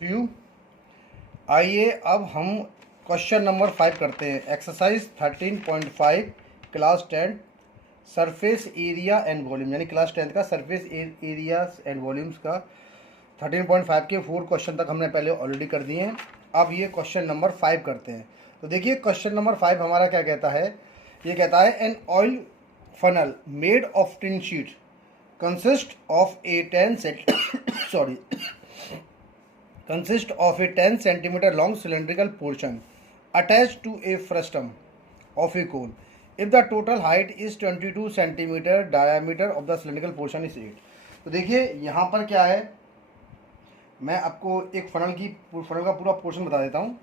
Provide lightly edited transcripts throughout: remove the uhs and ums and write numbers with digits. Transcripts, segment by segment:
You आइए अब हम क्वेश्चन नंबर 5 करते हैं। Exercise 13.5 class 10 surface area and volume, यानी क्लास 10 का सरफेस एरिया एंड वॉल्यूम्स का 13.5 के 4 क्वेश्चन तक हमने पहले ऑलरेडी कर दिए हैं। अब ये क्वेश्चन नंबर 5 करते हैं। तो देखिए क्वेश्चन नंबर 5 हमारा क्या कहता है। ये कहता है an oil funnel made of tin sheet consist of A 10 sorry consist of a 10 centimeter long cylindrical portion attached to a frustum of a cone. If the total height is 22 centimeter, diameter of the cylindrical portion is 8. तो देखिए यहाँ पर क्या है, मैं आपको एक funnel का पूरा पोर्शन बता देता हूँ।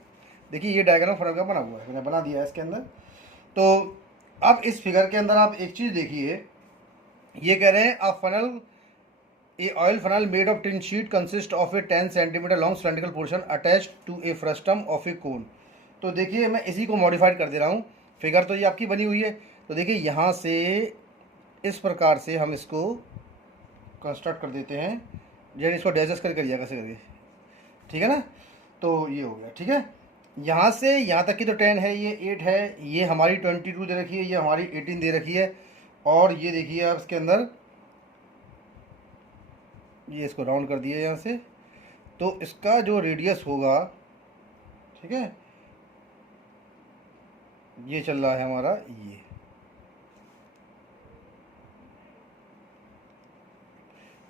देखिए ये डायग्राम फनल का बना हुआ है, मैंने बना दिया है इसके अंदर। तो अब इस फिगर के अंदर आप एक चीज़ देखिए, ये कह रहे हैं a funnel A oil funnel made of tin sheet consists of a 10 centimeter long cylindrical portion attached to a frustum of a cone. तो देखिए मैं इसी को मॉडिफाइड कर दे रहा हूँ। फिगर तो ये आपकी बनी हुई है। तो देखिए यहाँ से इस प्रकार से हम इसको कंस्ट्रक्ट कर देते हैं, जैसे इसको डाइजेस्ट करके करिएगा कैसे करके, ठीक है ना। तो ये हो गया, ठीक है। यहाँ से यहाँ तक की तो 10 है, ये 8 है, ये हमारी 22 दे रखी है, ये हमारी 18 दे रखी है। और ये देखिए आप इसके अंदर ये इसको राउंड कर दिया यहाँ से। तो इसका जो रेडियस होगा, ठीक है, ये चल रहा है हमारा, ये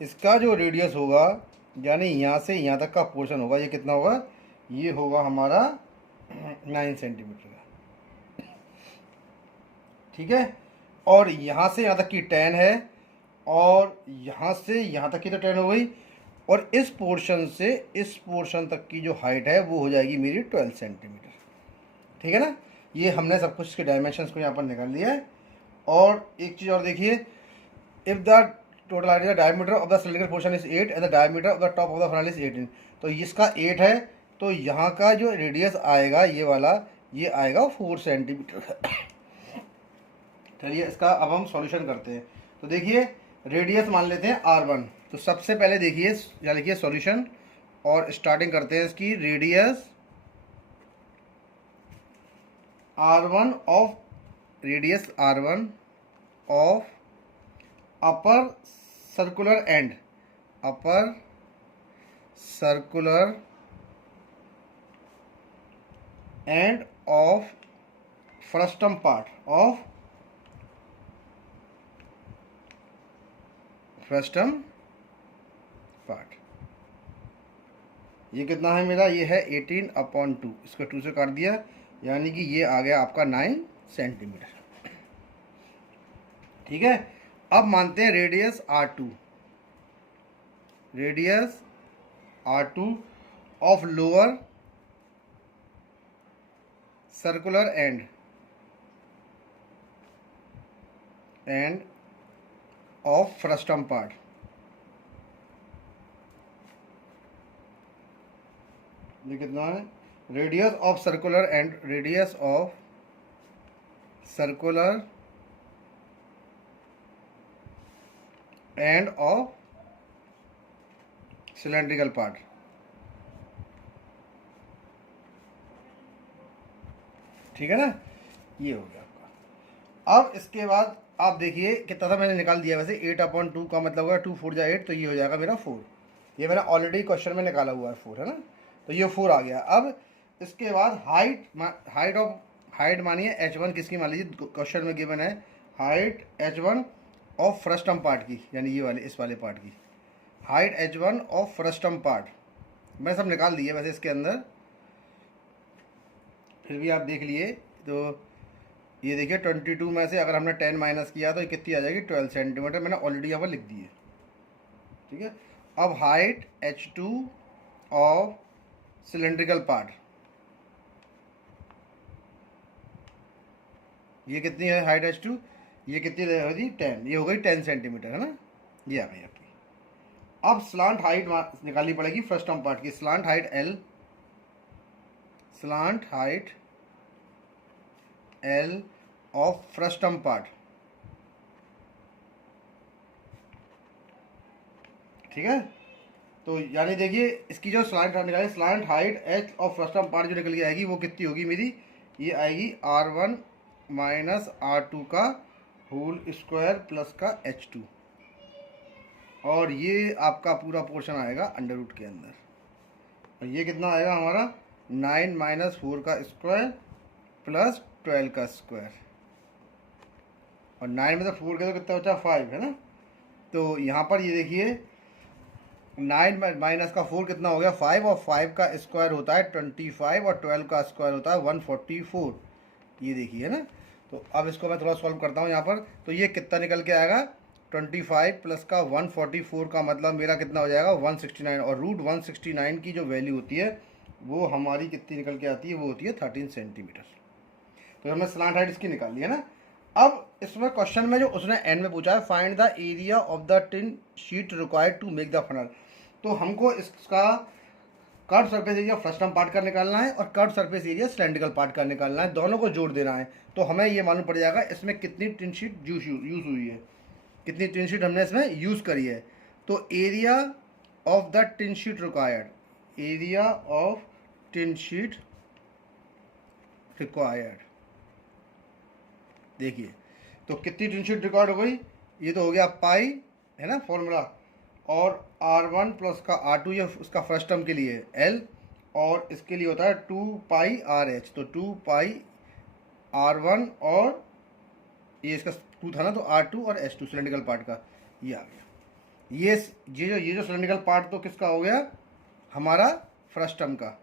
इसका जो रेडियस होगा यानी यहाँ से यहाँ तक का पोर्शन होगा, ये कितना होगा, ये होगा हमारा 9 सेंटीमीटर का, ठीक है। और यहाँ से यहाँ तक की 10 है, और यहाँ से यहाँ तक की तो 10 हो गई, और इस पोर्शन से इस पोर्शन तक की जो हाइट है वो हो जाएगी मेरी 12 सेंटीमीटर, ठीक है ना। ये हमने सब कुछ के डायमेंशंस को यहाँ पर निकाल लिया है। और एक चीज़ और देखिए, if the total height diameter of the cylinder portion is 8 and the diameter of the top of the funnel is 18, तो इसका 8 है, तो यहाँ का जो रेडियस आएगा ये वाला, ये आएगा 4 सेंटीमीटर। चलिए इसका अब हम सॉल्यूशन करते हैं। तो देखिए रेडियस मान लेते हैं r1। तो सबसे पहले देखिए यहाँ लिखिए सॉल्यूशन, और स्टार्टिंग करते हैं इसकी। Radius r1 of upper circular end of frustum part of frustum part, ये कितना है मेरा, ये है 18/2, इसको 2 से काट दिया, यानी कि ये आ गया आपका 9 सेंटीमीटर, ठीक है। अब मानते हैं radius r2 of lower circular end of frustum part, ये कितना है, radius of circular end of cylindrical part, ठीक है ना। ये हो गया आपका। अब इसके बाद आप देखिए कितना था मैंने निकाल दिया, वैसे 8/2 का मतलब होगा 2 4 8, तो ये हो जाएगा मेरा 4। ये मैंने ऑलरेडी क्वेश्चन में निकाला हुआ है 4, है ना। तो ये 4 आ गया। अब इसके बाद हाइट मानिए h1 किसकी मान लीजिए, क्वेश्चन में गिवन है height h1 of frustum part की, यानी ये वाले इस वाले पार्ट की height h1 of frustum part मैं सब निकाल दिए वैसे इसके अंदर, फिर भी आप देख लिए। तो ये देखिए 22 में से अगर हमने 10 माइनस किया तो ये कितनी आ जाएगी, 12 सेंटीमीटर, मैंने ऑलरेडी यहाँ पर लिख दी है, ठीक है। अब height h2 of cylindrical part, ये कितनी है हाइट h2, ये कितनी होगी 10, ये हो गई 10 सेंटीमीटर, है ना, ये आ गई आपकी। अब स्लांट हाइट निकालनी पड़ेगी फ्रस्टम पार्ट की, slant height L of frustum part, ठीक है। तो यानी देखिए इसकी जो स्लांट निकाली, slant height H of frustum part जो निकल के आएगी वो कितनी होगी मेरी, ये आएगी R1 माइनस R2 का होल स्क्वायर प्लस का H2, और ये आपका पूरा पोर्शन आएगा अंडर रूट के अंदर, और ये कितना आएगा हमारा 9 माइनस 4 का स्क्वायर प्लस 12 का स्क्वायर, और 9 में से 4 का तो कितना बचा 5 है ना। तो यहाँ पर ये देखिए 9 माइनस का 4 कितना हो गया 5, और 5 का स्क्वायर होता है 25 और 12 का स्क्वायर होता है 144, ये देखिए है ना। तो अब इसको मैं थोड़ा सॉल्व करता हूँ यहाँ पर, तो ये कितना निकल के आएगा 25 प्लस का 144 का मतलब मेरा कितना हो जाएगा 169, और रूट 169 की जो वैल्यू होती है वो हमारी कितनी निकल के आती है, वो होती है 13 सेंटीमीटर। तो हमने स्लांट हाइट इसकी निकाल ली है ना। अब इसमें क्वेश्चन में जो उसने एंड में पूछा है find the area of the tin sheet required to make the funnel, तो हमको इसका curve surface area frustum part का निकालना है और curve surface area cylindrical part का निकालना है, दोनों को जोड़ देना है। तो हमें ये मालूम पड़ जाएगा इसमें कितनी टिन शीट यूज हुई है, कितनी टिन शीट हमने इसमें यूज़ करी है। तो area of the tin sheet required, area of tin sheet required, देखिए तो कितनी टिन शीट रिक्वायर्ड हो गई, ये तो हो गया पाई है ना फॉर्मूला, और R1 प्लस का R2 ये उसका फर्स्ट टर्म के लिए L, और इसके लिए होता है 2 पाई RH, तो 2 पाई R1 और ये इसका 2 था ना, तो R2 और H2 सिलेंड्रिकल पार्ट का ये आ गया। ये जो सिलेंड्रिकल पार्ट तो किसका हो गया हमारा फर्स्ट टर्म का,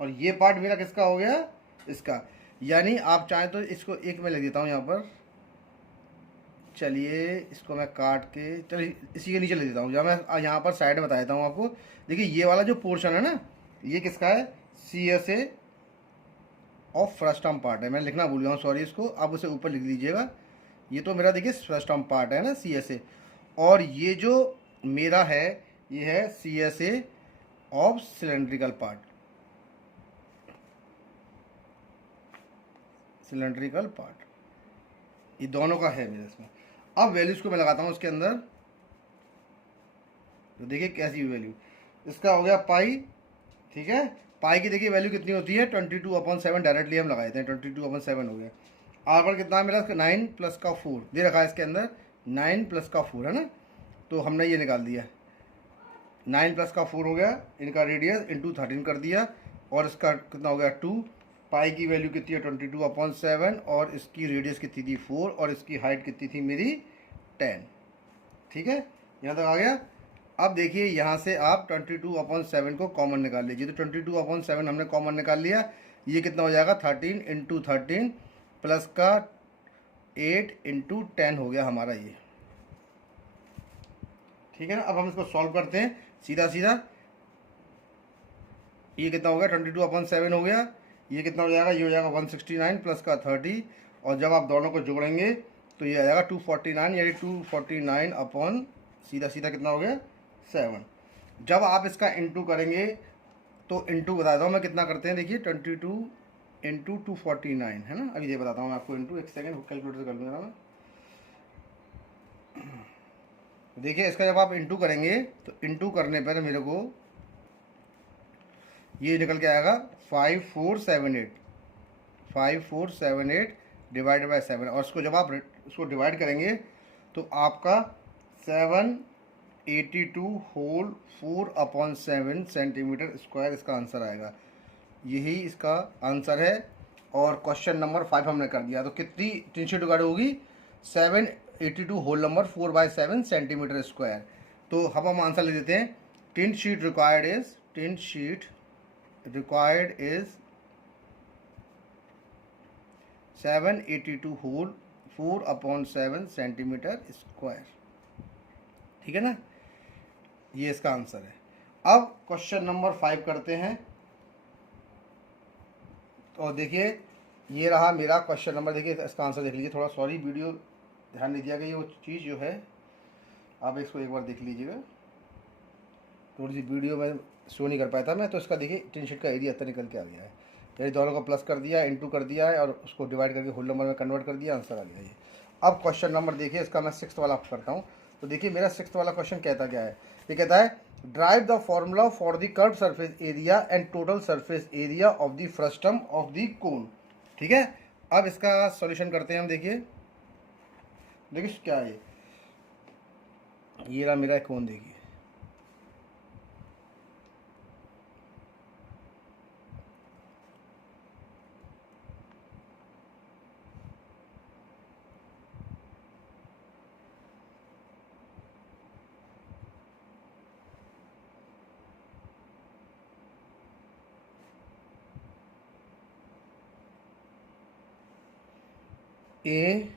और ये पार्ट मेरा किसका हो गया इसका। यानी आप चाहें तो इसको एक में लिख देता हूँ यहाँ पर, चलिए इसको मैं काट के चलिए इसी के नीचे ले देता हूँ, जब मैं यहाँ पर साइड में बता देता हूँ आपको। देखिए ये वाला जो पोर्शन है ना ये किसका है, CSA of first term part है, मैं लिखना भूल गया हूँ सॉरी, इसको आप उसे ऊपर लिख लीजिएगा। ये तो मेरा देखिए फर्स्ट टर्म पार्ट है ना CSA, और ये जो मेरा है ये है CSA of cylindrical part, cylindrical part, ये दोनों का है मेरे इसमें। अब वैल्यूज को मैं लगाता हूँ उसके अंदर, तो देखिए कैसी वैल्यू, इसका हो गया पाई, ठीक है, पाई की देखिए वैल्यू कितनी होती है 22/7, डायरेक्टली हम लगाए थे 22/7 हो गया। आर पर कितना मेरा 9 प्लस का 4 दे रखा है इसके अंदर, 9 प्लस का 4 है ना, तो हमने ये निकाल दिया 9 प्लस का 4 हो गया, इनका रेडियस इंटू 13 कर दिया, और इसका कितना हो गया 2, पाई की वैल्यू कितनी है 22/7, और इसकी रेडियस कितनी थी 4, और इसकी हाइट कितनी थी मेरी 10, ठीक है यहाँ तक आ गया। अब देखिए यहाँ से आप 22/7 को कॉमन निकाल लीजिए, तो 22/7 हमने कॉमन निकाल लिया, ये कितना हो जाएगा 13 इंटू 13 प्लस का 8 इंटू 10 हो गया हमारा ये, ठीक है ना। अब हम इसको सॉल्व करते हैं सीधा सीधा, ये कितना हो गया 22/7 हो गया, ये कितना हो जाएगा, ये हो जाएगा 169 प्लस का 30, और जब आप दोनों को जोड़ेंगे तो ये आ जाएगा 249, यानी 249 अपॉन सीधा सीधा कितना हो गया 7। जब आप इसका इंटू करेंगे तो इंटू बताता हूँ मैं कितना करते हैं, देखिए 22 इंटू 249 है ना, अभी ये बताता हूँ मैं आपको इंटू, एक सेकेंड कैलकुलेटर से कर दूँगा मैं। देखिए इसका जब आप इंटू करेंगे तो इंटू करने पर मेरे को ये निकल के आएगा 5478 डिवाइडेड बाय 7, और इसको जब आप इसको डिवाइड करेंगे तो आपका 782 होल 4/7 सेंटीमीटर स्क्वायर इसका आंसर आएगा, यही इसका आंसर है। और क्वेश्चन नंबर 5 हमने कर दिया, तो कितनी टिन शीट रिक्वायर्ड होगी 782 होल नंबर 4/7 सेंटीमीटर स्क्वायर। तो हम आंसर ले देते हैं, tin sheet required is 782 whole 4/7 centimetre square, ठीक है ना, ये इसका आंसर है। अब क्वेश्चन नंबर 5 करते हैं, तो देखिए ये रहा मेरा क्वेश्चन नंबर, देखिए इसका आंसर देख लीजिए, थोड़ा सॉरी वीडियो ध्यान दीजिएगा, ये वो चीज़ जो है आप इसको एक बार देख लीजिएगा, थोड़ी सी वीडियो में शो नहीं कर पाया था मैं, तो इसका देखिए टिन शीट का एरिया इतना निकल के आ गया है, यानी दोनों को प्लस कर दिया, इंटू कर दिया है, और उसको डिवाइड करके होल नंबर में कन्वर्ट कर दिया, आंसर आ गया ये। अब क्वेश्चन नंबर देखिए इसका मैं 6th वाला करता हूँ, तो देखिए मेरा 6th वाला क्वेश्चन कहता क्या है, ये कहता है derive the formula for the curve surface area and total surface area of the frustum of the cone. ठीक है, अब इसका सॉल्यूशन करते हैं हम। देखिए देखिए क्या है, ये रहा मेरा कोन। देखिए ए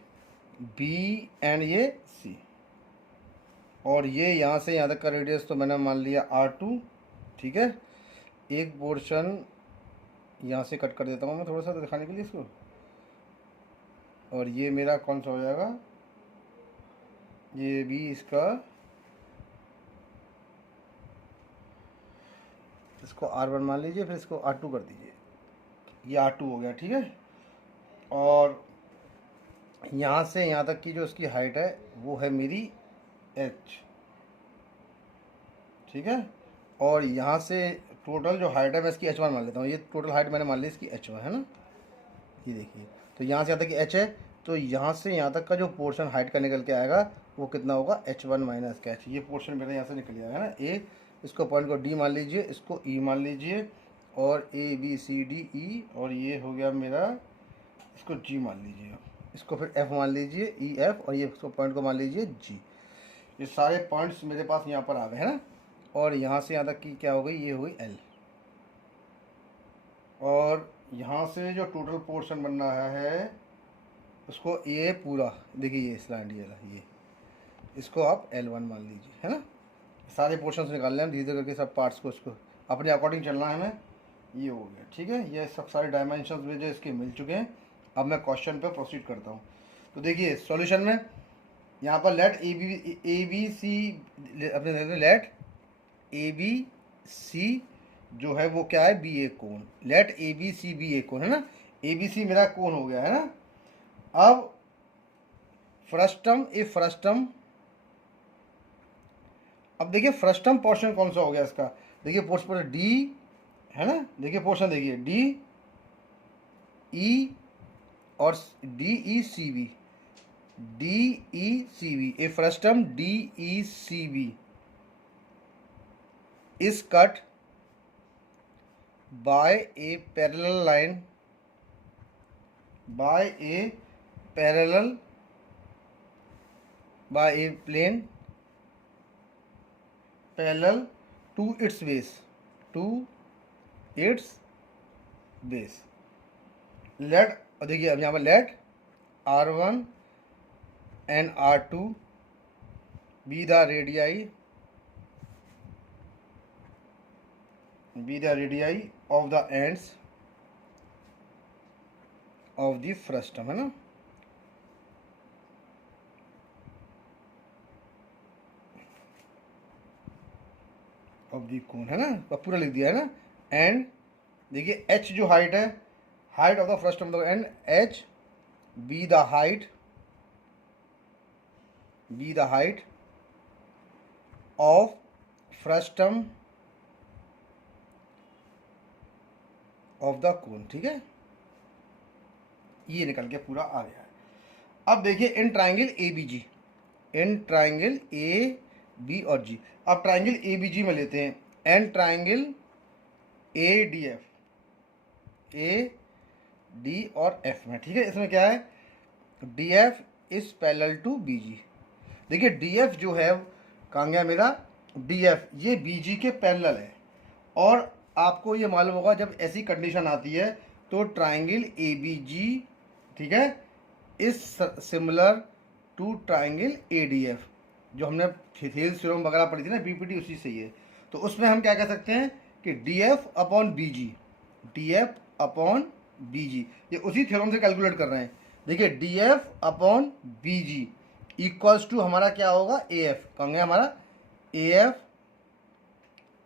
बी एंड ये सी, और ये यहाँ से यहाँ तक का रेडियस तो मैंने मान लिया R2। ठीक है, एक पोर्शन यहाँ से कट कर देता हूँ मैं थोड़ा सा तो दिखाने के लिए इसको, और ये मेरा कौन सा हो जाएगा, ये भी इसका, इसको R1 मान लीजिए, फिर इसको R2 कर दीजिए, ये R2 हो गया। ठीक है, और यहाँ से यहाँ तक की जो इसकी हाइट है वो है मेरी H। ठीक है, और यहाँ से टोटल जो हाइट है मैं इसकी H1 मान लेता हूँ, ये टोटल हाइट मैंने मान ली इसकी H1 है ना। ये देखिए, तो यहाँ से यहाँ तक की H है, तो यहाँ से यहाँ तक का जो पोर्शन हाइट का निकल के आएगा वो कितना होगा, H1 माइनस का H। ये पोर्शन मेरा यहाँ से निकल जाएगा ना। ए, इसको पॉइंट को D मान लीजिए, इसको E मान लीजिए, और ABCDE, और ये हो गया मेरा, इसको G मान लीजिए, इसको फिर F मान लीजिए, EF, और ये इसको पॉइंट को मान लीजिए G। ये सारे पॉइंट्स मेरे पास यहाँ पर आ गए है ना। और यहाँ से यहाँ तक की क्या हो गई, ये हो गई L। और यहाँ से जो टोटल पोर्शन बन रहा है उसको ये पूरा देखिए, ये स्लैंड ये इसको आप L1 मान लीजिए, है ना। सारे पोर्शंस निकाल लें हम धीरे धीरे करके, सब पार्ट्स को इसको अपने अकॉर्डिंग चलना है हमें। ये हो गया। ठीक है, ये सब सारे डायमेंशंस मुझे इसके मिल चुके हैं। अब मैं क्वेश्चन पे प्रोसीड करता हूँ। तो देखिए सॉल्यूशन में यहाँ पर लेट ए बी सी अपने लेट ए बी सी जो है वो क्या है, be a cone. Let A B C B a cone, है ना। ए बी सी मेरा कोन हो गया है ना। अब फ्रस्टम, ए फ्रस्टम, अब देखिए फ्रस्टम पोर्शन कौन सा हो गया इसका, देखिए पोर्शन डी है ना। देखिए पोर्शन देखिए डी ई और D E C B, D E C B, A frustum D E C B is cut by a parallel line, by a parallel, by a plane parallel to its base, to its base। let, देखिए अब यहाँ पर let R1 and R2 be the radii of the ends of the frustum, है ना। Of the कोन, है ना, पूरा लिख दिया है ना। एंड देखिए H जो हाइट है, height of the frustum and H be the height of frustum of the cone. ठीक है, ये निकल के पूरा आ गया है। अब देखिए इन ट्राइंगल ए बी जी, इन ट्राइंगल ए बी और जी, अब ट्राइंगल ए बी जी में लेते हैं an triangle A D F, A D और एफ में। ठीक है, इसमें क्या है, D F is parallel to B G. देखिए डी एफ जो है कहाँ गया मेरा, डी एफ ये बी जी के पैरेलल है। और आपको ये मालूम होगा जब ऐसी कंडीशन आती है तो ट्राइंगल ए बी जी, ठीक है, is similar to triangle A D F, जो हमने थेल्स थ्योरम वगैरह पढ़ी थी ना, बीपीटी उसी से ही है। तो उसमें हम क्या कह सकते हैं कि D F upon B G, D F upon B G, ये उसी थ्योरम से कैलकुलेट कर रहे हैं। देखिए D F upon B G equals to हमारा क्या होगा, ए एफ, कहेंगे हमारा A F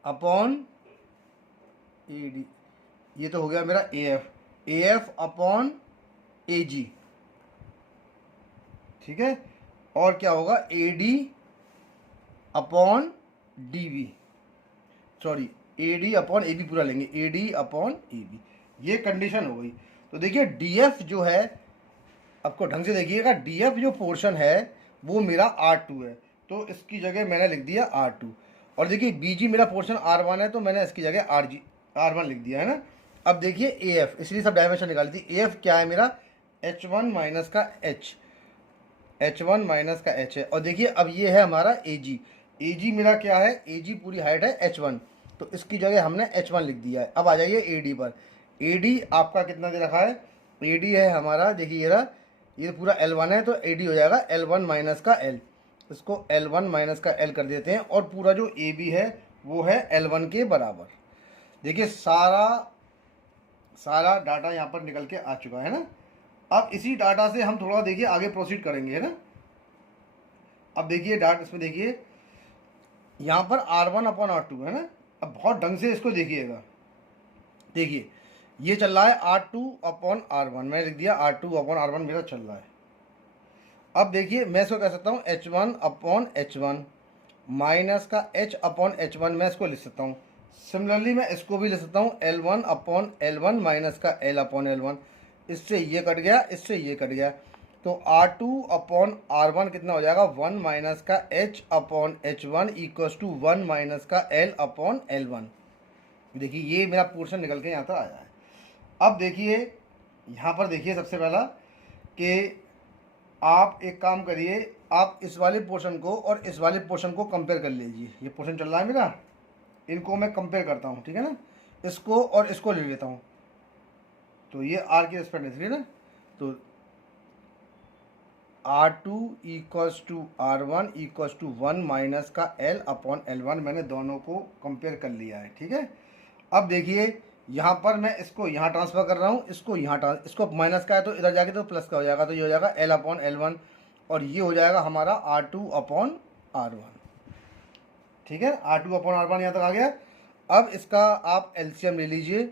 upon A D, ये तो हो गया मेरा ए एफ अपॉन ए जी। ठीक है, और क्या होगा A D upon D B, sorry A D upon A B पूरा लेंगे, A D upon A B, ये कंडीशन हो गई। तो देखिए डी एफ जो है, आपको ढंग से देखिएगा, डी एफ जो पोर्शन है वो मेरा R2 है, तो इसकी जगह मैंने लिख दिया R2। और देखिए बी जी मेरा पोर्शन R1 है, तो मैंने इसकी जगह R1 लिख दिया है ना। अब देखिए ए एफ, इसलिए सब डायमेंशन निकाली थी। ए एफ क्या है मेरा, H1 माइनस का H, H1 माइनस का H है। और देखिए अब ये है हमारा ए जी मेरा क्या है, ए जी पूरी हाइट है H1, तो इसकी जगह हमने H1 लिख दिया है। अब आ जाइए ए डी पर। ए डी आपका कितना दे रखा है, ए डी है हमारा, देखिए ये रहा, ये पूरा L1 है, तो ए डी हो जाएगा L1 माइनस का L, इसको L1 माइनस का L कर देते हैं। और पूरा जो ए बी है वो है L1 के बराबर। देखिए सारा डाटा यहाँ पर निकल के आ चुका है ना। अब इसी डाटा से हम थोड़ा देखिए आगे प्रोसीड करेंगे, है ना। अब देखिए डाटा, इसमें देखिए यहाँ पर R1 अपॉन R2 है ना। अब बहुत ढंग से इसको देखिएगा, देखिए ये चल रहा है R2 अपॉन R1, मैंने लिख दिया R2 अपॉन R1 मेरा चल रहा है। अब देखिए मैं इसको कह सकता हूँ H1 अपॉन H1 माइनस का H अपॉन H1, मैं इसको लिख सकता हूँ। सिमिलरली मैं इसको भी लिख सकता हूँ L1 अपॉन L1 माइनस का L अपॉन L1, इससे ये कट गया, इससे ये कट गया, तो R2 अपॉन R1 कितना हो जाएगा, 1 माइनस का H upon H1 equals to 1 minus का L अपॉन L1। देखिए ये मेरा पोर्शन निकल के यहाँ तक आया है। अब देखिए यहाँ पर देखिए सबसे पहला कि आप एक काम करिए, आप इस वाले पोर्शन को और इस वाले पोर्शन को कंपेयर कर लीजिए। ये पोर्शन चल रहा है मेरा, इनको मैं कंपेयर करता हूँ, ठीक है ना। इसको और इसको ले लेता हूँ, तो ये आर की रिस्पेक्ट इसलिए ना, तो R2 equals to R1 equals to 1 minus का L अपॉन L1, मैंने दोनों को कंपेयर कर लिया है, ठीक है। अब देखिए यहाँ पर मैं इसको यहाँ ट्रांसफर कर रहा हूँ, इसको यहाँ इसको माइनस का है तो इधर जाके तो प्लस का हो जाएगा, तो ये हो जाएगा L अपॉन L1, और ये हो जाएगा हमारा R2 अपॉन R1, ठीक है। R2 अपॉन R1 यहाँ तक आ गया। अब इसका आप एलसीएम ले लीजिए,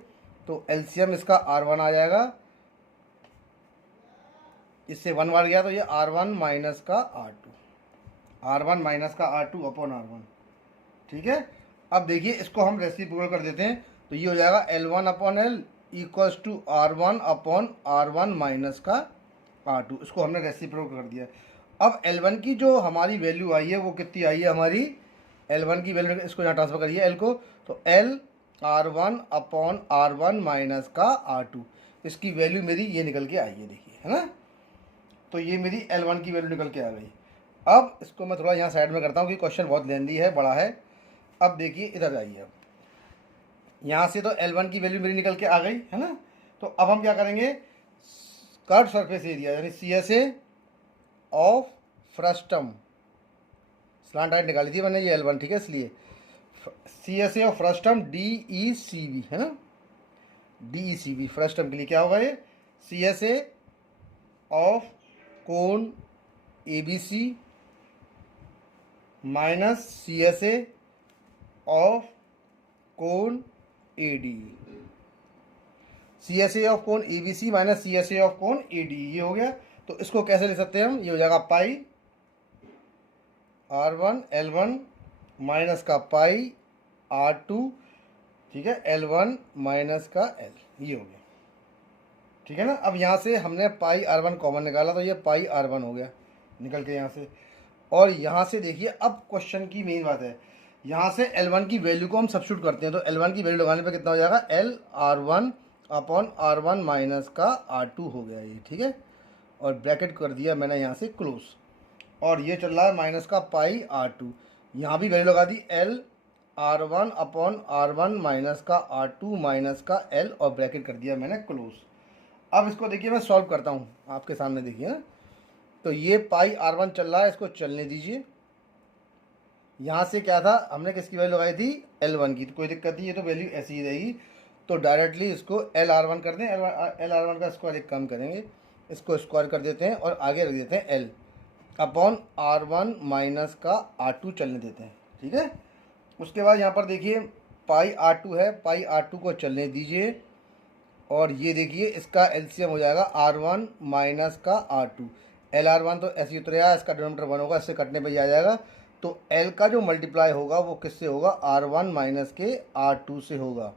तो एलसीएम इसका R1 आ जाएगा, इससे 1 बार गया, तो ये R1 माइनस का R2, R1 माइनस का R2 अपॉन R1, ठीक है। अब देखिए इसको हम रेसिप्रोकल कर देते हैं, तो ये हो जाएगा L1 upon L equals to R1 upon R1 minus का R2, इसको हमने रेसिप्रोकल कर दिया। अब L1 की जो हमारी वैल्यू आई है वो कितनी आई है हमारी, L1 की वैल्यू, इसको यहाँ ट्रांसफर करिए L को, तो L R1 upon R1 minus का R2, इसकी वैल्यू मेरी ये निकल के आई है, देखिए, है ना। तो ये मेरी L1 की वैल्यू निकल के आ गई। अब इसको मैं थोड़ा यहाँ साइड में करता हूँ कि क्वेश्चन बहुत लेंदी है, बड़ा है। अब देखिए इधर आइए, अब यहाँ से तो L1 की वैल्यू मेरी निकल के आ गई, है ना। तो अब हम क्या करेंगे, कर्व सरफेस एरिया यानी CSA of frustum, slant height निकाली थी मैंने ये L1, ठीक है, इसलिए CSA ऑफ फ्रस्टम DECB, है ना, DECB फ्रस्टम के लिए क्या होगा, ये CSA ऑफ कोण ABC माइनस CSA ऑफ कोण AD, CSA ऑफ कोण ABC माइनस CSA ऑफ कोण AD, ये हो गया। तो इसको कैसे ले सकते हैं हम, ये हो जाएगा पाई R1 L1 माइनस का पाई R2, ठीक है, L1 माइनस का L, ये हो गया, ठीक है ना। अब यहाँ से हमने पाई R1 कॉमन निकाला, तो ये पाई R1 हो गया निकल के यहाँ से। और यहाँ से देखिए अब क्वेश्चन की मेन बात है, यहाँ से L1 की वैल्यू को हम सब्स्टिट्यूट करते हैं, तो L1 की वैल्यू लगाने पे कितना हो जाएगा, L R1 upon R1 minus का R2 हो गया ये, ठीक है। और ब्रैकेट कर दिया मैंने यहाँ से क्लोज, और ये चल रहा है माइनस का पाई R2, यहाँ भी वैल्यू लगा दी L R1 upon R1 minus का R2 माइनस का L, और ब्रैकेट कर दिया मैंने क्लोज। अब इसको देखिए मैं सॉल्व करता हूँ आपके सामने, देखिए ना। तो ये पाई R1 चल रहा है, इसको चलने दीजिए। यहाँ से क्या था, हमने किसकी वैल्यू लगाई थी, L1 की, तो कोई दिक्कत नहीं, ये तो वैल्यू ऐसी ही रहेगी। तो डायरेक्टली इसको L R1 कर दें, L R1 का स्क्वायर एक कम करेंगे, इसको स्क्वायर कर देते हैं और आगे रख देते हैं L अपॉन R1 माइनस का R2 चलने देते हैं, ठीक है। उसके बाद यहाँ पर देखिए पाई R2 है, पाई R2 को चलने दीजिए, और ये देखिए इसका एलसीएम हो जाएगा R1 माइनस का R2, L R1 तो ऐसे ही उतरेगा, इसका डिनोमिनेटर 1 होगा, इससे कटने पे ही आ जाएगा, तो L का जो मल्टीप्लाई होगा वो किससे होगा, R1 माइनस के R2 से होगा।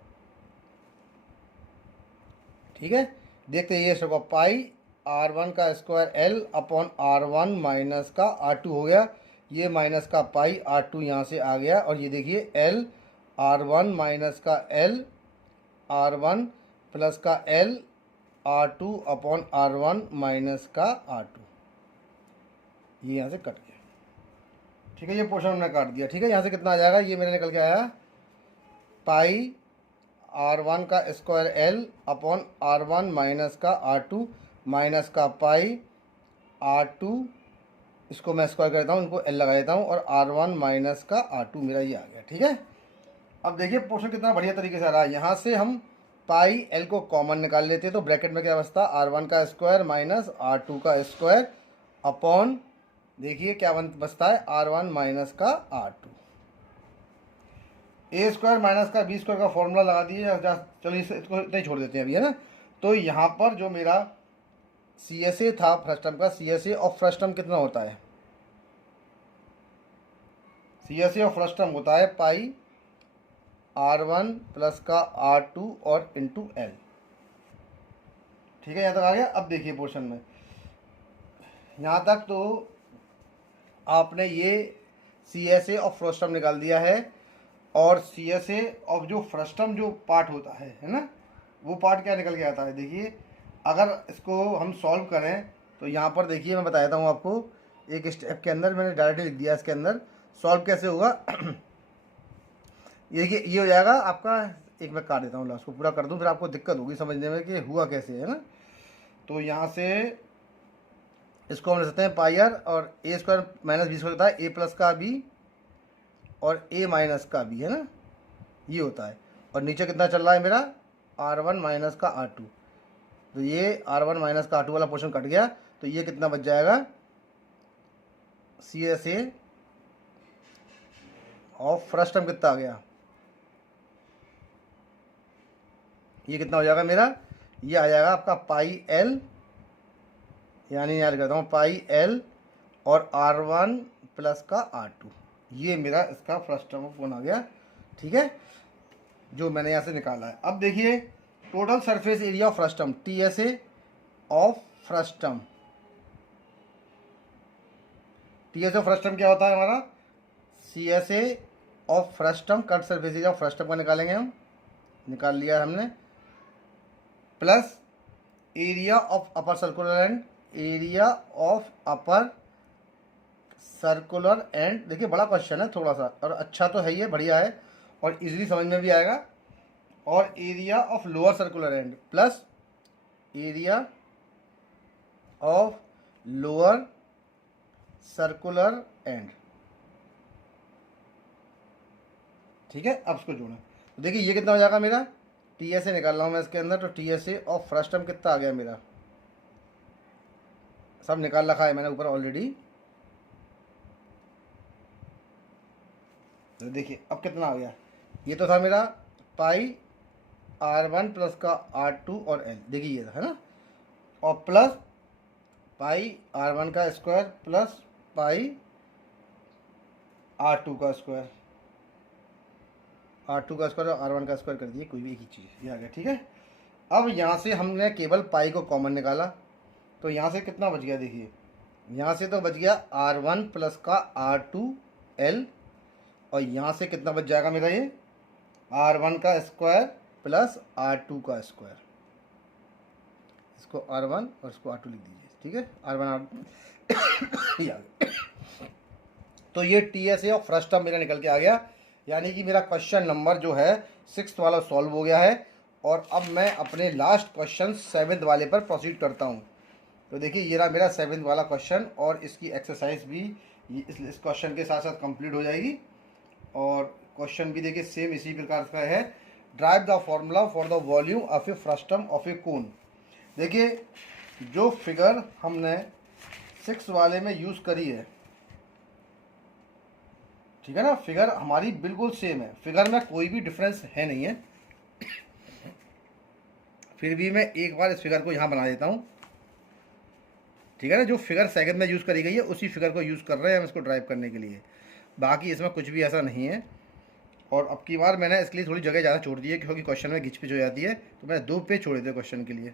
ठीक है, देखते हैं ये होगा पाई R1 का square L upon R1 minus का R2 हो गया, ये माइनस का पाई R2 यहाँ से आ गया, और ये देखिए L R1 माइनस का L R1 प्लस का L R2 upon R1 minus का R2, ये यहाँ से कट गया। ठीक है, ये पोर्शन हमने काट दिया। ठीक है, यहाँ से कितना आ जाएगा, ये मेरे निकल के आया पाई R1 का square L upon R1 minus का R2 माइनस का पाई R2, इसको मैं स्क्वायर कर देता हूँ, इनको L लगा देता हूँ, और R1 माइनस का R2 मेरा ये आ गया। ठीक है, अब देखिए पोर्शन कितना बढ़िया तरीके से आ रहा है। यहाँ से हम पाई L को कॉमन निकाल लेते हैं, तो ब्रैकेट में क्या बचता, R1 का स्क्वायर माइनस R2 का स्क्वायर अपॉन, देखिए क्या बचता है, R1 माइनस का R2। ए स्क्वायर माइनस का बी स्क्वायर का फॉर्मूला लगा दिए। चलिए इसको इतना ही छोड़ देते हैं अभी, है ना। तो यहाँ पर जो मेरा CSA था फ्रस्टम का, CSA ऑफ फ्रस्टम कितना होता है, CSA ऑफ फ्रस्टम होता है पाई R1 प्लस का R2 और इंटू L। ठीक है, यहाँ तक आ गया। अब देखिए पोर्शन में, यहाँ तक तो आपने ये CSA ऑफ फ्रस्टम निकाल दिया है, और CSA ऑफ जो फ्रस्टम जो पार्ट होता है ना, वो पार्ट क्या निकल के आता है। देखिए अगर इसको हम सॉल्व करें तो यहाँ पर देखिए मैं बताता हूँ आपको, एक स्टेप के अंदर मैंने डायरेक्टली लिख दिया, इसके अंदर सॉल्व कैसे होगा। देखिए ये हो जाएगा आपका, एक मैं काट देता हूँ, लास्ट को पूरा कर दूँ, फिर आपको दिक्कत होगी समझने में कि हुआ कैसे, है ना। तो यहाँ से इसको हम लिख सकते हैं पाई आर, और ए स्क्वायर माइनस बी स्क्वायर होता है ए प्लस का बी और ए माइनस का बी, है ना, ये होता है। और नीचे कितना चल रहा है मेरा, R1 माइनस का R2, तो ये R1 माइनस का R2 वाला पोर्शन कट गया, तो ये कितना बच जाएगा, CSA ऑफ फ्रस्टम कितना आ गया, ये कितना हो जाएगा मेरा, ये आ जाएगा आपका पाई L, यानी याद करता हूँ पाई L और R1 प्लस का R2, ये मेरा इसका फ्रस्टम ऑफ वन आ गया। ठीक है, जो मैंने यहाँ से निकाला है। अब देखिए total surface area of frustum, TSA of frustum, TSA of frustum क्या होता है हमारा, CSA of frustum, cut surface area of frustum का निकालेंगे हम, निकाल लिया हमने, plus area of upper circular and, area of upper circular and. देखिए बड़ा क्वेश्चन है थोड़ा सा, और अच्छा तो है ही है, बढ़िया है और इजीली समझ में भी आएगा। और area of lower circular and plus area of lower circular and. ठीक है, अब इसको जोड़ें तो देखिए ये कितना हो जाएगा मेरा, TSA निकाल रहा हूँ मैं इसके अंदर, तो TSA ऑफ फ्रस्टम कितना आ गया मेरा, सब निकाल रखा है मैंने ऊपर ऑलरेडी। तो देखिए अब कितना आ गया, ये तो था मेरा पाई R1 प्लस का R2 और L, देखिए ये था, है ना, और प्लस पाई R1 का स्क्वायर प्लस पाई R2 का स्क्वायर, R2 का स्क्वायर और R1 का स्क्वायर कर दिए, कोई भी एक ही चीज़, ये आ गया। ठीक है, अब यहाँ से हमने केवल पाई को कॉमन निकाला, तो यहाँ से कितना बच गया, देखिए यहाँ से तो बच गया R1 प्लस का R2 L, और यहाँ से कितना बच जाएगा मेरा, ये R1 का स्क्वायर प्लस R2 का स्क्वायर, इसको R1 और इसको R2 लिख दीजिए। ठीक है, R1 R2 तो ये TSA ऑफ फ्रस्टम मेरा निकल के आ गया, यानी कि मेरा क्वेश्चन नंबर जो है 6th वाला सॉल्व हो गया है। और अब मैं अपने लास्ट क्वेश्चन 7th वाले पर प्रोसीड करता हूँ। तो देखिए ये रहा मेरा 7th वाला क्वेश्चन, और इसकी एक्सरसाइज भी इस क्वेश्चन के साथ साथ कंप्लीट हो जाएगी। और क्वेश्चन भी देखिए सेम इसी प्रकार का है, derive the formula for the volume of a frustum of a cone. देखिए जो फिगर हमने 6 वाले में यूज़ करी है, ठीक है ना, फिगर हमारी बिल्कुल सेम है, फिगर में कोई भी डिफरेंस है नहीं है। फिर भी मैं एक बार इस फिगर को यहाँ बना देता हूँ। ठीक है ना, जो फिगर सेकंड में यूज़ करी गई है उसी फिगर को यूज़ कर रहे हैं हम इसको ड्राइव करने के लिए। बाकी इसमें कुछ भी ऐसा नहीं है। और अब की बार मैंने इसके लिए थोड़ी जगह ज़्यादा छोड़ दी है, क्योंकि क्वेश्चन में घिच पिच हो जाती है, तो मैंने 2 पेज छोड़े थे क्वेश्चन के लिए।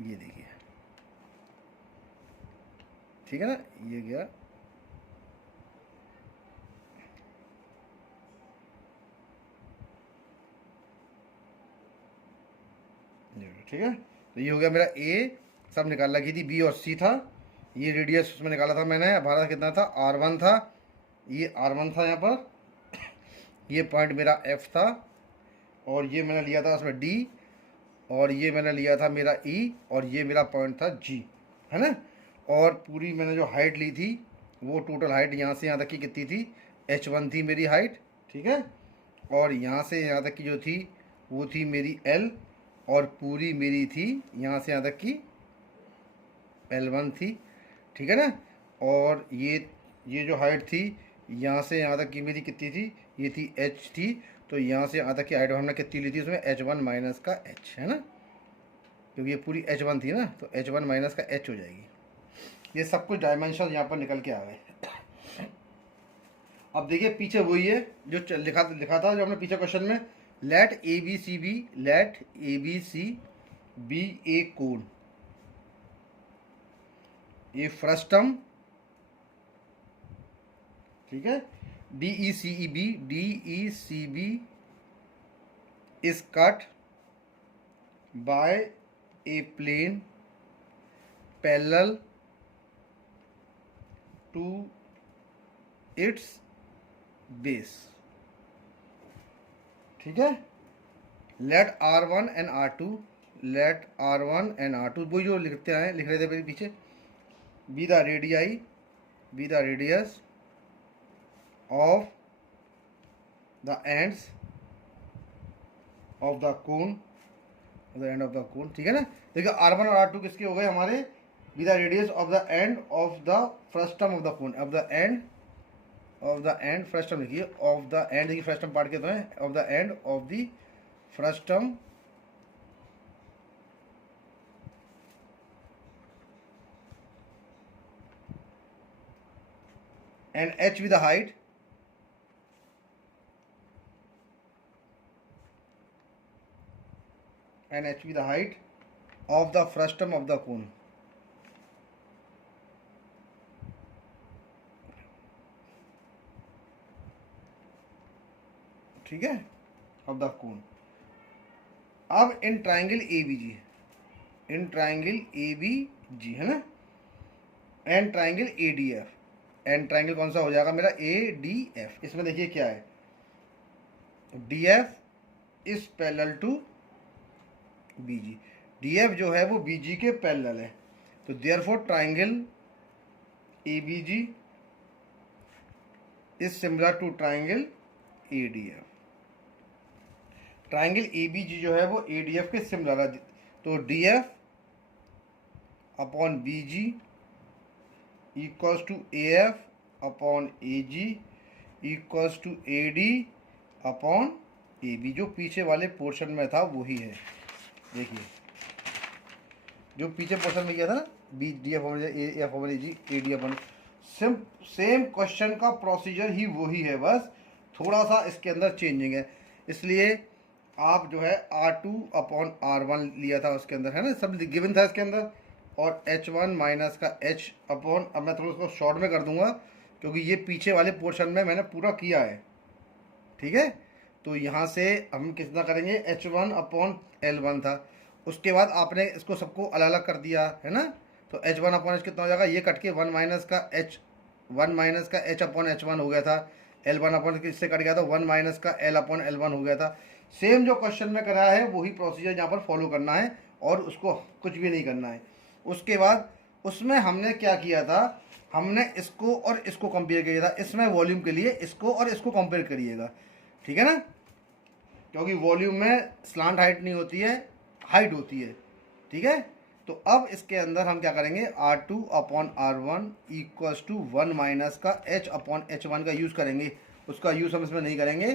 ये देखिए, ठीक है ना, ये गया। ठीक है, तो ये हो गया मेरा ए, सब निकाल लगी थी, बी और सी था, ये रेडियस उसमें निकाला था मैंने, हमारा कितना था, R1 था, ये R1 था यहाँ पर, ये पॉइंट मेरा F था, और ये मैंने लिया था उसमें D, और ये मैंने लिया था मेरा E, और ये मेरा पॉइंट था G, है ना। और पूरी मैंने जो हाइट ली थी, वो टोटल हाइट यहाँ से यहाँ तक की कितनी थी, H1 थी मेरी हाइट, ठीक है। और यहाँ से यहाँ तक की जो थी वो थी मेरी L, और पूरी मेरी थी यहाँ से यहाँ तक की L1 थी, ठीक है ना। और ये जो हाइट थी यहाँ से यहाँ तक की मेरी कितनी थी, ये थी H थी, तो यहाँ से यहाँ तक की हाइट हमने कितनी ली थी उसमें, H1 माइनस का H, है ना, क्योंकि ये पूरी H1 थी ना, तो H1 माइनस का H हो जाएगी। ये सब कुछ डायमेंशन यहाँ पर निकल के आ गए। अब देखिए पीछे वही है जो लिखा था जो हमने पीछे क्वेश्चन में, let A B C B a cone, ये फ्रस्टम, ठीक है, D E C B is cut by a plane parallel to its base, ठीक है। Late R1 and R2, late R1 and R2 वही जो लिख रहे थे मेरे पीछे, be the radius of the ends of the cone, end of the cone, ठीक है ना। देखिए R1 और R2 किसके हो गए हमारे, be the radius of the end of the frustum of the cone, of the end frustum लिखिए, ऑफ द एंड, देखिए फ्रस्टम पार्ट के तो है, of the end of the frustum and H with the height, and H with the height of the frustum of the cone, ठीक है, of the cone. अब इन triangle A B जी, है ना, and triangle A D F, and triangle कौन सा हो जाएगा मेरा, ए डी एफ। इसमें देखिए क्या है, D F is parallel to B G, D F जो है वो बी जी के पैरेलल है, तो therefore triangle A B G is similar to triangle A D F. Triangle A B G जो है वो ए डी एफ के सिमिलर है, तो D F upon B G equals to A F upon A G equals to A D upon A B, जो पीछे वाले portion में था वही है। देखिए जो पीछे पोर्शन में किया था ना, B D F upon A F upon A G A D upon, same question का प्रोसीजर ही वही है, बस थोड़ा सा इसके अंदर चेंजिंग है। इसलिए आप जो है R2 अपॉन R1 लिया था उसके अंदर, है ना, सब गिवन था इसके अंदर, और H1 माइनस का H अपॉन, अब मैं थोड़ा उसको शॉर्ट में कर दूंगा क्योंकि ये पीछे वाले पोर्शन में मैंने पूरा किया है, ठीक है। तो यहाँ से हम कितना करेंगे, H1 अपॉन L1 था, उसके बाद आपने इसको सबको अलग अलग कर दिया, है ना, तो H1 अपॉन H कितना हो जाएगा, ये कट के 1 माइनस का H अपॉन H1 हो गया था, L1 अपॉन इससे कट गया था 1 माइनस का L अपॉन L1 हो गया था। सेम जो क्वेश्चन में करा है वही प्रोसीजर यहाँ पर फॉलो करना है, और उसको कुछ भी नहीं करना है। उसके बाद उसमें हमने क्या किया था, हमने इसको और इसको कंपेयर किया था, इसमें वॉल्यूम के लिए इसको और इसको कंपेयर करिएगा, ठीक है ना, क्योंकि वॉल्यूम में स्लांट हाइट नहीं होती है, हाइट होती है, ठीक है। तो अब इसके अंदर हम क्या करेंगे, R2 upon R1 equals to 1 minus का H अपॉन H1 का यूज़ करेंगे। उसका यूज़ हम इसमें नहीं करेंगे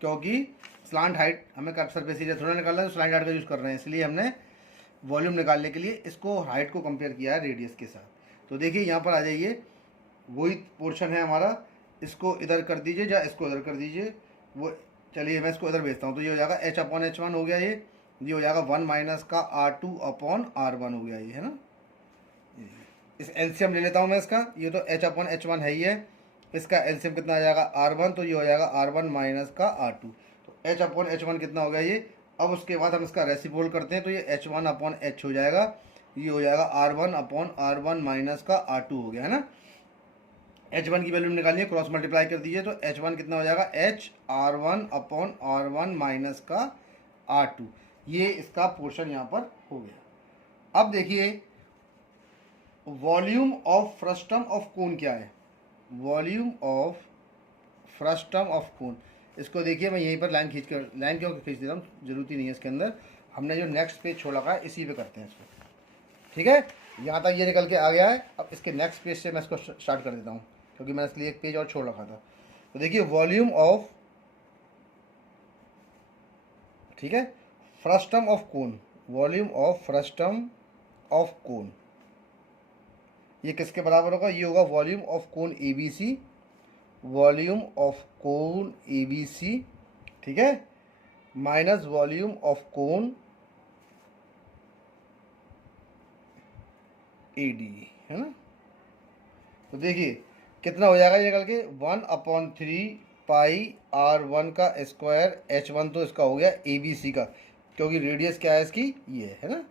क्योंकि स्लांट हाइट हमें कर्व सरफेस एरिया थोड़ा निकालना है, तो स्लांट हाइट का यूज़ कर रहे हैं, इसलिए हमने वॉल्यूम निकालने के लिए इसको हाइट को कंपेयर किया है रेडियस के साथ। तो देखिए यहाँ पर आ जाइए, वही पोर्शन है हमारा, इसको इधर कर दीजिए या इसको इधर कर दीजिए, वो चलिए मैं इसको इधर भेजता हूँ। तो ये हो जाएगा H/H1 हो गया, ये हो जाएगा 1 माइनस का R2/R1 हो गया, ये है ना। इस एलसीएम ले लेता हूँ मैं इसका, ये तो H/H1 है ही है, इसका एलसीएम कितना आ जाएगा R1, तो ये हो जाएगा R1 माइनस का R2, तो H/H1 कितना हो गया ये। अब उसके बाद हम इसका रेसिप्रोकल करते हैं, तो ये H1/H हो जाएगा, ये हो जाएगा R1/R1 माइनस का R2 हो गया, है ना। H1 की वैल्यू निकालिए, क्रॉस मल्टीप्लाई कर दीजिए, तो H1 कितना हो जाएगा HR1/R1 माइनस का R2, ये इसका पोर्शन यहाँ पर हो गया। अब देखिए volume of frustum of cone क्या है, volume of frustum of cone, इसको देखिए मैं यहीं पर लाइन खींच कर, लाइन क्यों खींच दे रहा हूँ, जरूरत ही नहीं है इसके अंदर, हमने जो नेक्स्ट पेज छोड़ा है इसी पे करते हैं इसको, ठीक है। यहाँ तक ये निकल के आ गया है, अब इसके नेक्स्ट पेज से मैं इसको स्टार्ट कर देता हूँ, क्योंकि मैंने इसलिए एक पेज और छोड़ रखा था। तो देखिए वॉल्यूम ऑफ, ठीक है, frustum of cone, volume of frustum of cone, ये किसके बराबर होगा, ये होगा volume of cone ABC, volume of cone ABC, ठीक है, minus volume of cone AD, है ना। तो देखिए कितना हो जाएगा ये करके 1/3 पाई R1 का स्क्वायर, H1 तो इसका हो गया ABC का, क्योंकि रेडियस क्या है इसकी, ये है ना,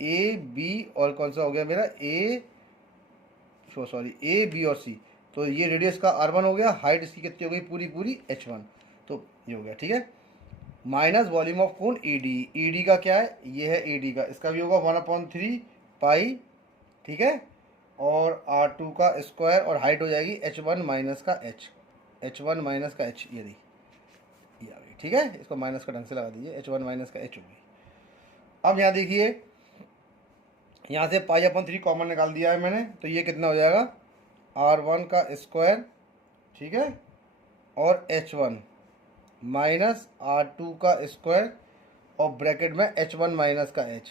AB, और कौन सा हो गया मेरा A B और C, तो ये रेडियस का R1 हो गया, हाइट इसकी कितनी हो गई पूरी H1, तो ये हो गया, ठीक है, minus volume of cone AD का क्या है, ये है AD का, इसका भी होगा 1/3 पाई, ठीक है, और R2 का स्क्वायर, और हाइट हो जाएगी H1 माइनस का H, ये रही, ये आ गई, ठीक है, इसको माइनस का ढंग से लगा दीजिए, H1 माइनस का H हो गई। अब यहाँ देखिए, यहाँ से π/3 कॉमन निकाल दिया है मैंने, तो ये कितना हो जाएगा R1 का स्क्वायर, ठीक है, और H1 माइनस R2 का स्क्वायर, और ब्रैकेट में H1 माइनस का H,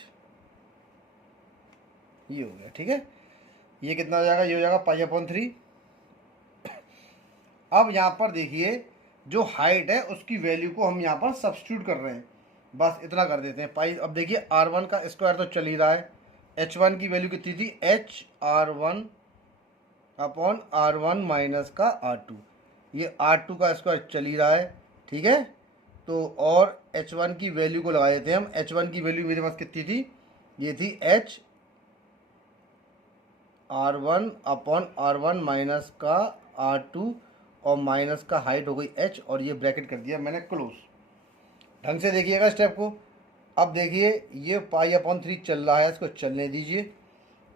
ये हो गया, ठीक है। ये कितना हो जाएगा, ये हो जाएगा π/3। अब यहाँ पर देखिए जो हाइट है उसकी वैल्यू को हम यहाँ पर सब्स्टिट्यूट कर रहे हैं, बस इतना कर देते हैं पाई। अब देखिए R1 का स्क्वायर तो चल ही रहा है, H1 की वैल्यू कितनी थी, HR1/R1 माइनस का R2, ये R2 का स्क्वायर चल ही रहा है, ठीक है। तो और H1 की वैल्यू को लगा देते हैं हम, H1 की वैल्यू मेरे पास कितनी थी, ये थी HR1/R1 माइनस का R2, और माइनस का हाइट हो गई H, और ये ब्रैकेट कर दिया मैंने क्लोज। ढंग से देखिएगा स्टेप को। अब देखिए ये π/3 चल रहा है, इसको चलने दीजिए,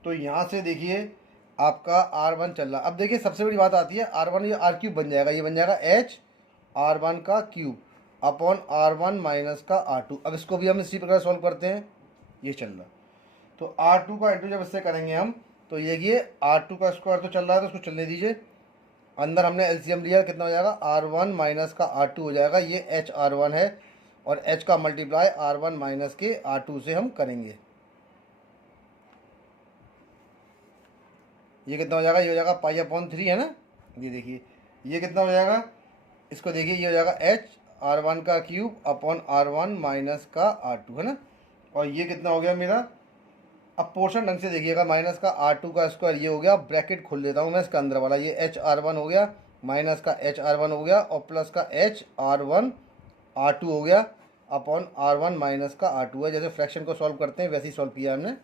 तो यहाँ से देखिए आपका R1 चल रहा है। अब देखिए सबसे बड़ी बात आती है, R1 ये R³ बन जाएगा, ये बन जाएगा HR1 का क्यूब अपॉन R1 माइनस का R2। अब इसको भी हम इसी प्रकार सॉल्व करते हैं, ये चल रहा, तो R2 का इंटू जब इससे करेंगे हम, तो ये R2 का स्क्वायर तो चल रहा है, तो उसको चलने दीजिए, अंदर हमने एलसीएम लिया, कितना हो जाएगा R1 माइनस का R2 हो जाएगा, ये HR1 है, और H का मल्टीप्लाई R1 माइनस के R2 से हम करेंगे, ये कितना हो जाएगा, ये हो जाएगा π/3, है ना। ये देखिए ये कितना हो जाएगा, इसको देखिए ये हो जाएगा HR1 का क्यूब अपॉन R1 माइनस का R2, है ना, और ये कितना हो गया मेरा। अब पोर्शन ढंग से देखिएगा, माइनस का R2 का स्क्वायर, ये हो गया, ब्रैकेट खोल देता हूँ मैं इसका अंदर वाला, ये HR1 हो गया, माइनस का HR1 हो गया, और प्लस का HR1 R2 हो गया, अपॉन R1 माइनस का R2 है। जैसे फ्रैक्शन को सॉल्व करते हैं वैसे ही सॉल्व किया हमने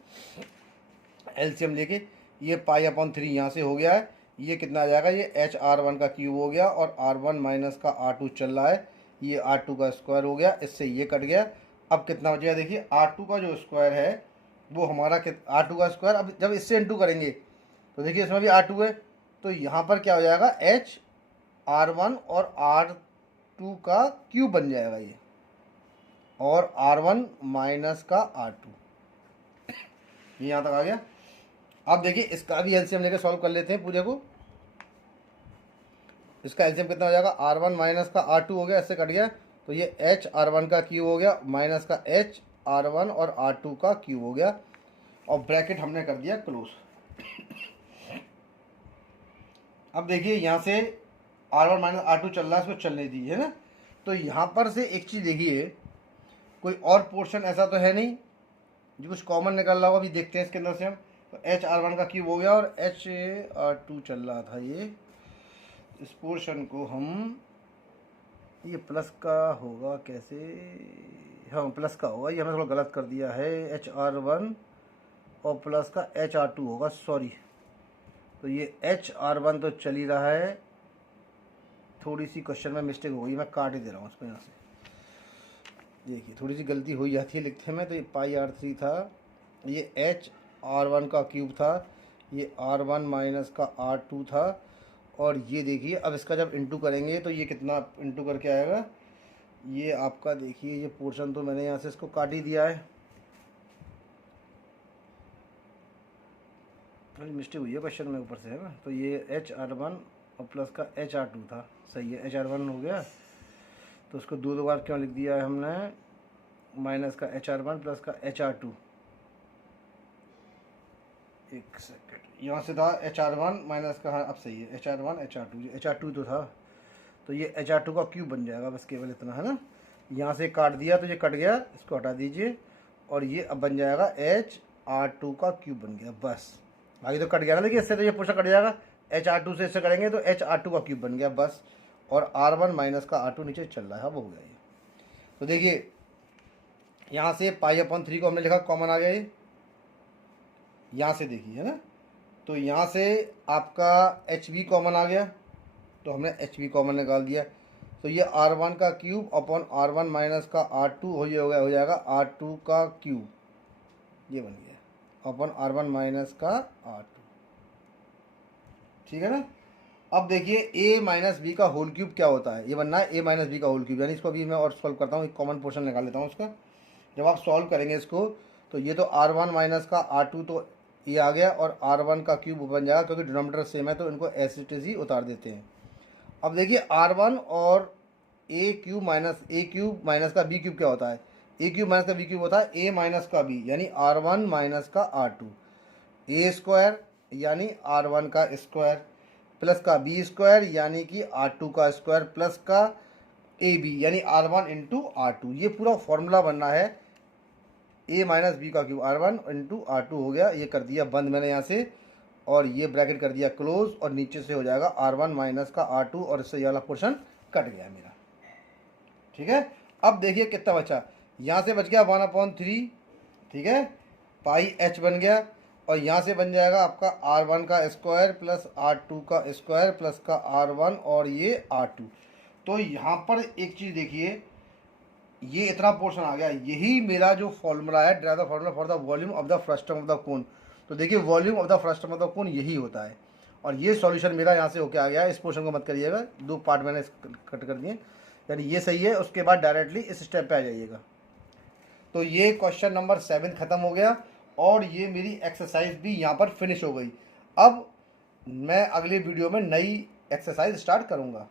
एलसीएम लेके। ये π/3 यहाँ से हो गया है, ये कितना आ जाएगा, ये HR1 का क्यूब हो गया, और R1 माइनस का R2 चल रहा है, ये R2 का स्क्वायर हो गया, इससे ये कट गया। अब कितना बचेगा, देखिए R2 का जो स्क्वायर है वो हमारा R2 का स्क्वायर, अब जब इससे इंटू करेंगे तो देखिए इसमें भी R2 है, तो यहाँ पर क्या हो जाएगा HR1 और R2 का क्यूब बन जाएगा ये, और R1 माइनस का R2, ये यहाँ तक आ गया। अब देखिए इसका भी एलसीएम लेके सॉल्व कर लेते हैं पूरे को। इसका एलसीएम कितना हो जाएगा, R1 माइनस का R2 हो गया, इससे कट गया, तो ये HR1 का क्यूब हो गया, माइनस का HR1 और R2 का क्यूब हो गया, और ब्रैकेट हमने कर दिया क्लोज। अब देखिए यहाँ से R1 माइनस R2 चल रहा है, इसको चलने दीजिए, है ना। तो यहाँ पर से एक चीज़ देखिए, कोई और पोर्शन ऐसा तो है नहीं जो कुछ कॉमन निकल रहा होगा। अभी देखते हैं इसके अंदर से हम। तो HR1 का क्यूब हो गया और HR2 चल रहा था ये। इस पोर्शन को हम, ये प्लस का होगा कैसे, हाँ प्लस का होगा, ये हमने थोड़ा गलत कर दिया है। HR1 और प्लस का HR2 होगा, सॉरी। तो ये HR1 तो चल ही रहा है, थोड़ी सी क्वेश्चन में मिस्टेक हो गई, मैं काट ही दे रहा हूँ उसको यहाँ से। देखिए थोड़ी सी गलती हो जाती है लिखने में। तो ये पाई R3 था, ये HR1 का क्यूब था, ये R1 माइनस का R2 था। और ये देखिए अब इसका जब इंटू करेंगे तो ये कितना इंटू करके आएगा, ये आपका देखिए, ये पोर्शन तो मैंने यहाँ से इसको काट ही दिया है, थोड़ी मिस्टेक हुई है क्वेश्चन में ऊपर से, है ना। तो ये HR1 और प्लस का HR2 था, सही है। HR1 हो गया, तो उसको दो बार क्यों लिख दिया है हमने, माइनस का HR1 प्लस का HR2। एक सेकेंड, यहाँ से था HR1 माइनस का, हाँ अब सही है, HR1 HR2, ये HR2 तो था, तो ये HR2 का क्यूब बन जाएगा, बस केवल इतना, है ना। यहाँ से काट दिया तो ये कट गया, इसको हटा दीजिए, और ये अब बन जाएगा HR2 का क्यूब बन गया, बस। बाकी तो कट गया ना, देखिए इससे तो ये पूछा कट जाएगा, HR2 से इससे करेंगे तो HR2 का क्यूब बन गया, बस। और R1 माइनस का R2 नीचे चल रहा है, वो हो गया ये। तो देखिए यहाँ से पाई/3 को हमने लिखा, कॉमन आ गया ये, यहाँ से देखिए, है ना। तो यहाँ से आपका HB कॉमन आ गया, तो हमने HB कॉमन निकाल दिया। तो ये R1 का क्यूब अपॉन R1 माइनस का R2 हो जाएगा R2 का क्यूब, ये बन गया, अपॉन R1 माइनस का R2, ठीक है ना। अब देखिए A माइनस बी का होल क्यूब क्या होता है, ये बनना है A माइनस बी का होल क्यूब, यानी इसको अभी मैं और सॉल्व करता हूँ, एक कॉमन पोर्शन निकाल लेता हूँ उसका। जब आप सॉल्व करेंगे इसको, तो ये तो R1 माइनस का R2 तो ये आ गया, और R1 का क्यूब बन जाएगा, क्योंकि डिनोमिनेटर सेम है तो इनको एज इट इज ही उतार देते हैं। अब देखिए R1 और A क्यूब माइनस का B क्यूब क्या होता है, A क्यूब माइनस का B क्यूब होता है A माइनस का B, यानी R1 माइनस का R2, A स्क्वायर यानी R1 का स्क्वायर, प्लस का B स्क्वायर यानी कि R2 का स्क्वायर, प्लस का AB यानी R1 इंटू R2। ये पूरा फॉर्मूला बनना है, A माइनस बी का क्यूब R1 इंटू R2 हो गया, ये कर दिया बंद मैंने यहाँ से, और ये ब्रैकेट कर दिया क्लोज, और नीचे से हो जाएगा R1 माइनस का R2, और इससे ये वाला पोर्शन कट गया मेरा, ठीक है। अब देखिए कितना बचा, यहाँ से बच गया 1/3, ठीक है, पाई H बन गया, और यहाँ से बन जाएगा आपका R1 का स्क्वायर प्लस R2 का स्क्वायर प्लस का R1 और ये R2। तो यहाँ पर एक चीज़ देखिए, ये इतना पोर्शन आ गया, यही मेरा जो फॉर्मूला है, derive the formula for the volume of the frustum of the cone. तो देखिए volume of the frustum of the cone यही होता है, और ये सॉल्यूशन मेरा यहाँ से होके आ गया है। इस पोर्शन को मत करिएगा, दो पार्ट मैंने कट कर दिए, यानी ये सही है, उसके बाद डायरेक्टली इस स्टेप पे आ जाइएगा। तो ये क्वेश्चन नंबर 7 खत्म हो गया, और ये मेरी एक्सरसाइज भी यहाँ पर फिनिश हो गई। अब मैं अगली वीडियो में नई एक्सरसाइज स्टार्ट करूँगा।